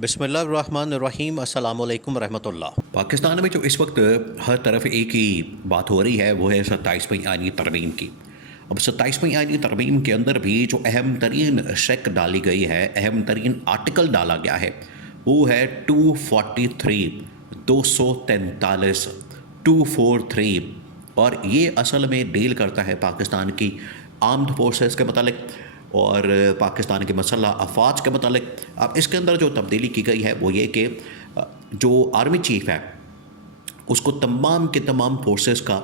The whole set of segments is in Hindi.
बिस्मिल्लाहिर्रहमानिर्रहीम अस्सलामु अलैकुम रहमतुल्लाह। पाकिस्तान में जो इस वक्त हर तरफ एक ही बात हो रही है वो है 27वीं आईनी तरमीम की। अब 27वीं आईनी तरमीम के अंदर भी जो अहम तरीन शेक डाली गई है, अहम तरीन आर्टिकल डाला गया है वो है 243, 243, 243। और ये असल में डील करता है पाकिस्तान की आर्म्ड फोर्सेस के मतलब और पाकिस्तान के मसल्ह अफवाज के मतलब। अब इसके अंदर जो तब्दीली की गई है वो ये कि जो आर्मी चीफ है उसको तमाम के तमाम फोर्सेस का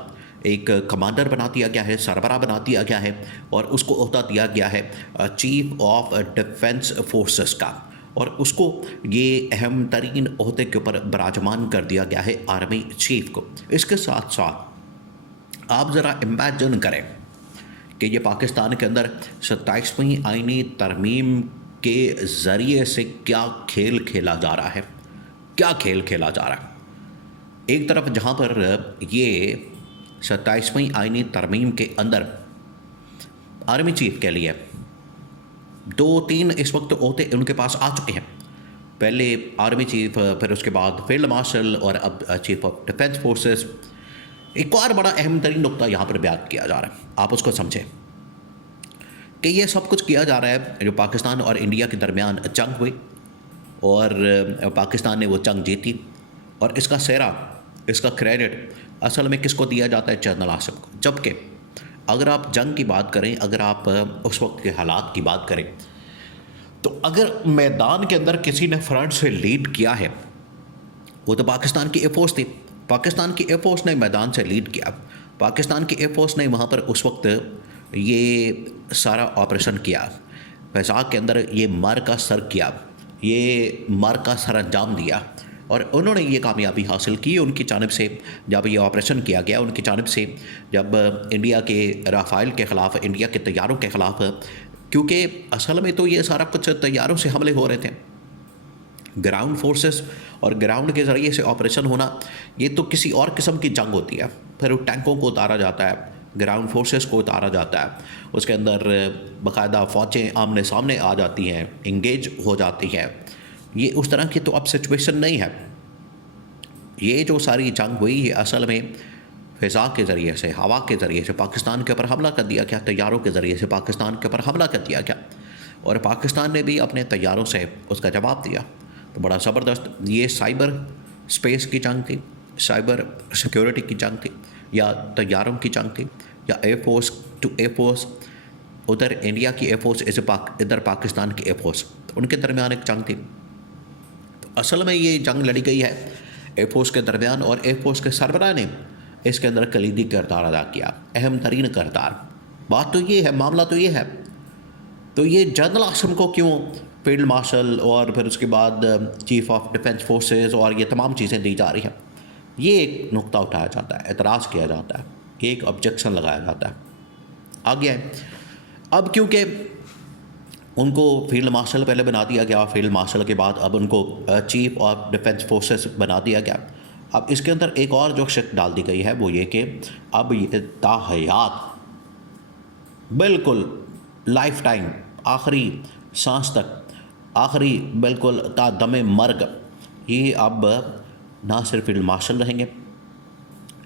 एक कमांडर बना दिया गया है, सरबरा बना दिया गया है और उसको ओहदा दिया गया है चीफ ऑफ डिफेंस फोर्सेस का। और उसको ये अहम तरीन ओहदे के ऊपर बराजमान कर दिया गया है आर्मी चीफ को। इसके साथ साथ आप ज़रा इमेजिन करें कि ये पाकिस्तान के अंदर 27वीं आईनी तरमीम के ज़रिए से क्या खेल खेला जा रहा है, क्या खेल खेला जा रहा है। एक तरफ जहाँ पर ये 27वीं आईनी तरमीम के अंदर आर्मी चीफ के लिए 2-3 इस वक्त ओहदे उनके पास आ चुके हैं। पहले आर्मी चीफ, फिर उसके बाद फील्ड मार्शल और अब चीफ ऑफ डिफेंस फोर्सेस। एक और बड़ा अहम तरीन नुकता यहाँ पर बयान किया जा रहा है, आप उसको समझें कि ये सब कुछ किया जा रहा है जो पाकिस्तान और इंडिया के दरमियान जंग हुई और पाकिस्तान ने वो जंग जीती और इसका सेहरा, इसका क्रेडिट असल में किसको दिया जाता है? जनरल आसिफ को। जबकि अगर आप जंग की बात करें, अगर आप उस वक्त के हालात की बात करें, तो अगर मैदान के अंदर किसी ने फ्रंट से लीड किया है वो तो पाकिस्तान की एयरफोर्स थी। पाकिस्तान की एयरफोर्स ने मैदान से लीड किया। पाकिस्तान की एयरफोर्स ने वहाँ पर उस वक्त ये सारा ऑपरेशन किया, फ़ज़ा के अंदर ये मार का सर किया, ये मार का सर अंजाम दिया और उन्होंने ये कामयाबी हासिल की उनकी जानिब से। जब ये ऑपरेशन किया गया उनकी जानिब से, जब इंडिया के राफ़ेल के ख़िलाफ़, इंडिया के तैयारों के ख़िलाफ़, क्योंकि असल में तो ये सारा कुछ तैयारों से हमले हो रहे थे, ग्राउंड फोर्सेस और ग्राउंड के ज़रिए से ऑपरेशन होना ये तो किसी और किस्म की जंग होती है। फिर टैंकों को उतारा जाता है, ग्राउंड फोर्सेस को उतारा जाता है, उसके अंदर बाकायदा फ़ौजें आमने सामने आ जाती हैं, इंगेज हो जाती है। ये उस तरह की तो अब सिचुएशन नहीं है। ये जो सारी जंग हुई ये असल में फ़िज़ा के ज़रिए से, हवा के ज़रिए से पाकिस्तान के ऊपर हमला कर दिया गया, तैयारों के ज़रिए से पाकिस्तान के ऊपर हमला कर दिया गया और पाकिस्तान ने भी अपने तैयारों से उसका जवाब दिया। तो बड़ा ज़बरदस्त ये साइबर स्पेस की जंग थी, साइबर सिक्योरिटी की जंग थी, या तैयारों की जंग थी, या एयरफोर्स टू एयरफोर्स। उधर इंडिया की एयरफोर्स, इधर पाकिस्तान की एयरफोर्स, तो उनके दरमियान एक जंग थी। तो असल में ये जंग लड़ी गई है एयरफोर्स के दरमियान और एयरफोर्स के सरबराह ने इसके अंदर कलीदी किरदार अदा किया, अहम तरीन किरदार। बात तो ये है, मामला तो ये है। तो ये जनरल आसिम को क्यों फील्ड मार्शल और फिर उसके बाद चीफ ऑफ डिफेंस फोर्सेस और ये तमाम चीज़ें दी जा रही हैं, ये एक नुक्ता उठाया जाता है, एतराज़ किया जाता है, एक ऑब्जेक्शन लगाया जाता है। आगे है अब क्योंकि उनको फील्ड मार्शल पहले बना दिया गया, फील्ड मार्शल के बाद अब उनको चीफ ऑफ डिफेंस फोर्सेस बना दिया गया। अब इसके अंदर एक और जो शक डाल दी गई है वो ये कि अब ये ताहयात, बिल्कुल लाइफ टाइम, आखिरी सांस तक, आखिरी बिल्कुल ता दमे मर्ग, ये अब ना सिर्फ फील्ड मार्शल रहेंगे,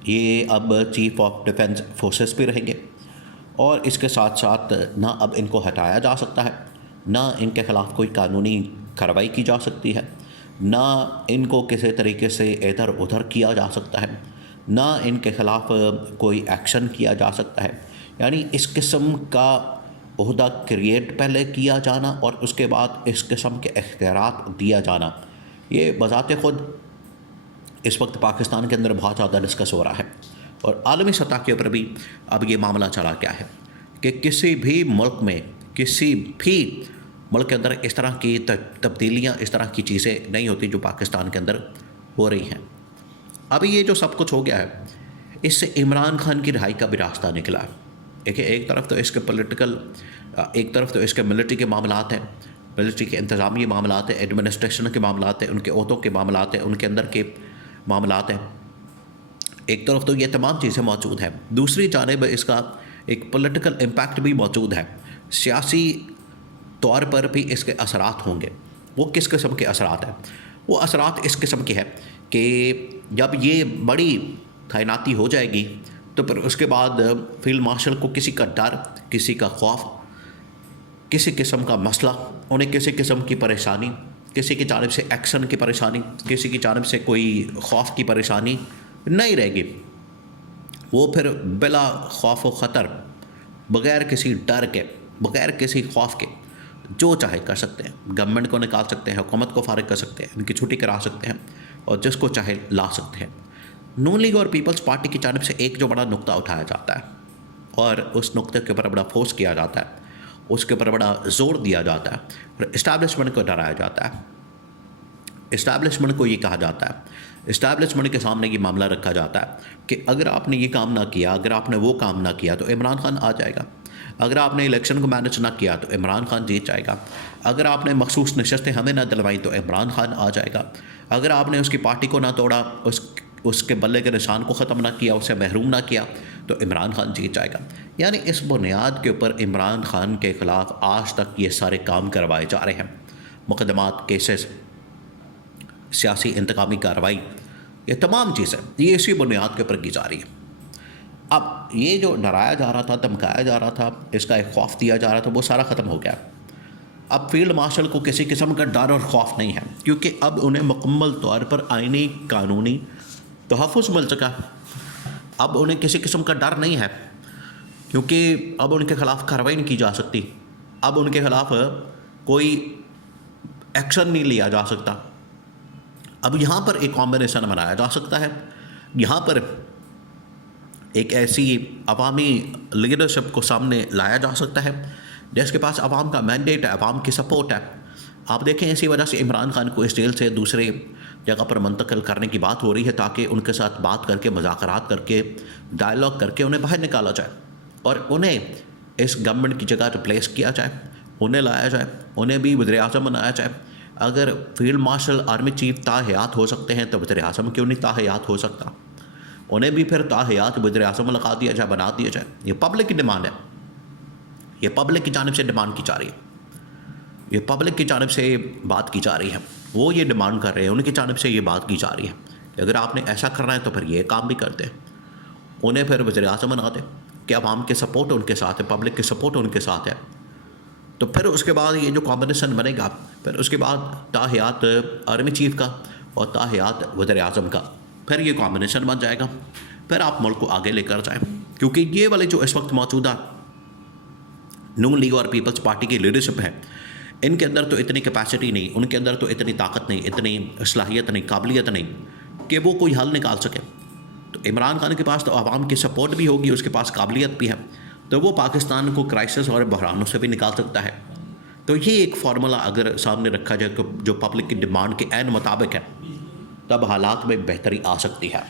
ये अब चीफ ऑफ डिफेंस फोर्सेस भी रहेंगे और इसके साथ साथ ना अब इनको हटाया जा सकता है, ना इनके ख़िलाफ़ कोई कानूनी कार्रवाई की जा सकती है, ना इनको किसी तरीके से इधर उधर किया जा सकता है, ना इनके ख़िलाफ़ कोई एक्शन किया जा सकता है। यानी इस किस्म का ओहदा क्रिएट पहले किया जाना और उसके बाद इस किस्म के इख्तियारात दिया जाना, ये बज़ाते ख़ुद इस वक्त पाकिस्तान के अंदर बहुत ज़्यादा डिस्कस हो रहा है। और आलमी सतह के ऊपर भी अब ये मामला चला क्या है कि किसी भी मुल्क में, किसी भी मुल्क के अंदर इस तरह की तब्दीलियाँ, इस तरह की चीज़ें नहीं होती जो पाकिस्तान के अंदर हो रही हैं। अभी ये जो सब कुछ हो गया है, इससे इमरान खान की रिहाई का भी रास्ता निकला। एक तरफ तो इसके पॉलिटिकल, एक तरफ तो इसके मिलिट्री के मामलात हैं, मिलिट्री के इंतज़ामी मामलात हैं, एडमिनिस्ट्रेशन के मामलात हैं, उनके ओहदों के मामलात हैं, उनके अंदर के मामलात हैं। एक तरफ तो ये तमाम चीज़ें मौजूद हैं, दूसरी जानिब इसका एक पॉलिटिकल इम्पैक्ट भी मौजूद है, सियासी तौर पर भी इसके असरात होंगे। वो किस किस्म के असरात हैं? वो असरात इस किस्म के हैं कि जब ये बड़ी तैनाती हो जाएगी तो फिर उसके बाद फील्ड मार्शल को किसी का डर, किसी का खौफ, किसी किस्म का मसला, उन्हें किसी किस्म की परेशानी, किसी की जानिब से एक्शन की परेशानी, किसी की जानिब से कोई खौफ की परेशानी नहीं रहेगी। वो फिर बिला खौफ व ख़तर, बग़ैर किसी डर के, बग़ैर किसी खौफ के जो चाहे कर सकते हैं। गवर्नमेंट को निकाल सकते हैं, हुकूमत को फारिग कर सकते हैं, उनकी छुट्टी करा सकते हैं और जिसको चाहे ला सकते हैं। नून लीग और पीपल्स पार्टी की जानिब से एक जो बड़ा नुक्ता उठाया जाता है और उस नुक्ते के ऊपर बड़ा फोर्स किया जाता है, उसके ऊपर बड़ा ज़ोर दिया जाता है और इस्टेब्लिशमेंट को डराया जाता है। इस्टेब्लिशमेंट को ये कहा जाता है, इस्टेब्लिशमेंट के सामने ये मामला रखा जाता है कि अगर आपने ये काम ना किया, अगर आपने वो काम ना किया तो इमरान खान आ जाएगा। अगर आपने इलेक्शन को मैनेज ना किया तो इमरान खान जीत जाएगा। अगर आपने मखसूस नशस्तें हमें ना दिलवाई तो इमरान खान आ जाएगा। अगर आपने उसकी पार्टी को ना तोड़ा, उसके बल्ले के निशान को ख़त्म ना किया, उसे महरूम ना किया तो इमरान खान जीत जाएगा। यानी इस बुनियाद के ऊपर इमरान खान के ख़िलाफ़ आज तक ये सारे काम करवाए जा रहे हैं। मुकदमात, केसेस, सियासी इंतकामी कार्रवाई, ये तमाम चीज़ें ये इसी बुनियाद के ऊपर की जा रही है। अब ये जो डराया जा रहा था, धमकाया जा रहा था, इसका एक खौफ दिया जा रहा था, वो सारा ख़त्म हो गया। अब फील्ड मार्शल को किसी किस्म का डर और खौफ नहीं है, क्योंकि अब उन्हें मुकम्मल तौर पर आईनी कानूनी तहफ़्फ़ुज़ मिल चुका है। अब उन्हें किसी किस्म का डर नहीं है, क्योंकि अब उनके ख़िलाफ़ कार्रवाई नहीं की जा सकती। अब उनके ख़िलाफ़ कोई एक्शन नहीं लिया जा सकता। अब यहाँ पर एक कॉम्बिनेशन बनाया जा सकता है, यहाँ पर एक ऐसी अवामी लीडरशिप को सामने लाया जा सकता है जिसके पास अवाम का मैंडेट है, अवाम की सपोर्ट है। आप देखें, इसी वजह से इमरान खान को इस जेल से दूसरे जगह पर मुंतकिल करने की बात हो रही है, ताकि उनके साथ बात करके, मुज़ाकरात करके, डायलॉग करके उन्हें बाहर निकाला जाए और उन्हें इस गवर्नमेंट की जगह रिप्लेस किया जाए, उन्हें लाया जाए, उन्हें भी वज़ीर-ए-आज़म बनाया जाए। अगर फील्ड मार्शल आर्मी चीफ ताहयात हो सकते हैं तो वज़ीर-ए-आज़म क्यों नहीं ताहयात हो सकता? उन्हें भी फिर ताहयात वज़ीर-ए-आज़म लगा दिया जाए, बना दिया जाए। ये पब्लिक की डिमांड है, ये पब्लिक की जानिब से डिमांड की जा रही है, ये पब्लिक की जानिब से बात की जा रही है। वो ये डिमांड कर रहे हैं, उनकी जानिब से ये बात की जा रही है कि अगर आपने ऐसा करना है तो फिर ये काम भी करते हैं। उन्हें फिर वज़ीर-ए-आज़म बना दें कि अवाम के सपोर्ट उनके साथ है, पब्लिक के सपोर्ट उनके साथ है। तो फिर उसके बाद ये जो कॉम्बिनेशन बनेगा, फिर उसके बाद ताहयात आर्मी चीफ का और ताहयात वज़ीर-ए-आज़म का, फिर ये कॉम्बिनेशन बन जाएगा। फिर आप मुल्क को आगे लेकर जाएं, क्योंकि ये वाले जो इस वक्त मौजूदा नून लीग और पीपल्स पार्टी की लीडरशिप है, इनके अंदर तो इतनी कैपेसिटी नहीं, उनके अंदर तो इतनी ताकत नहीं, इतनी सलाहियत नहीं, काबिलियत नहीं कि वो कोई हल निकाल सके। तो इमरान खान के पास तो आवाम की सपोर्ट भी होगी, उसके पास काबिलियत भी है, तो वो पाकिस्तान को क्राइसिस और बहरानों से भी निकाल सकता है। तो ये एक फार्मूला अगर सामने रखा जाए जो पब्लिक की डिमांड के ऐन मुताबिक है, तब हालात में बेहतरी आ सकती है।